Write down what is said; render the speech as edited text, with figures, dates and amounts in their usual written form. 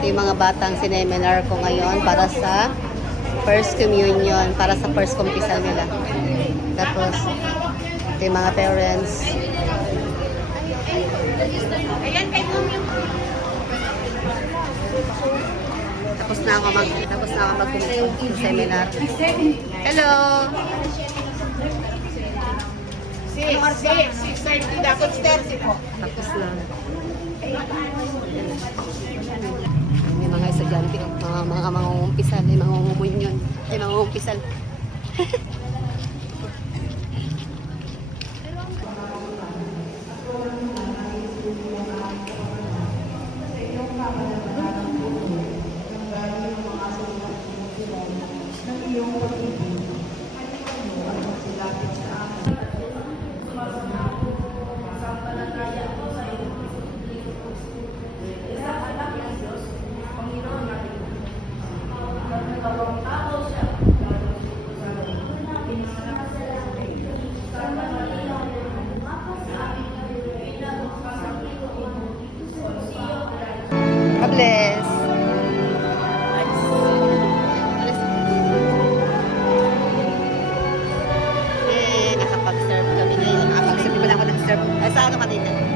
Ito yung mga batang sineminar ko ngayon para sa first communion, para sa first kumpisal nila. Tapos, ito yung mga parents. Tapos na ako mag-seminar. Hello! 6:30 dapat stairs po. Tapos na. May mga estudyante, mga mangungumpisal, may mangungumpisal, may mangungumpisal. Bless. Nakapag-serve kami ngayon. Nakapag-serve ko na ako nag-serve. Ay, sa ano kanina?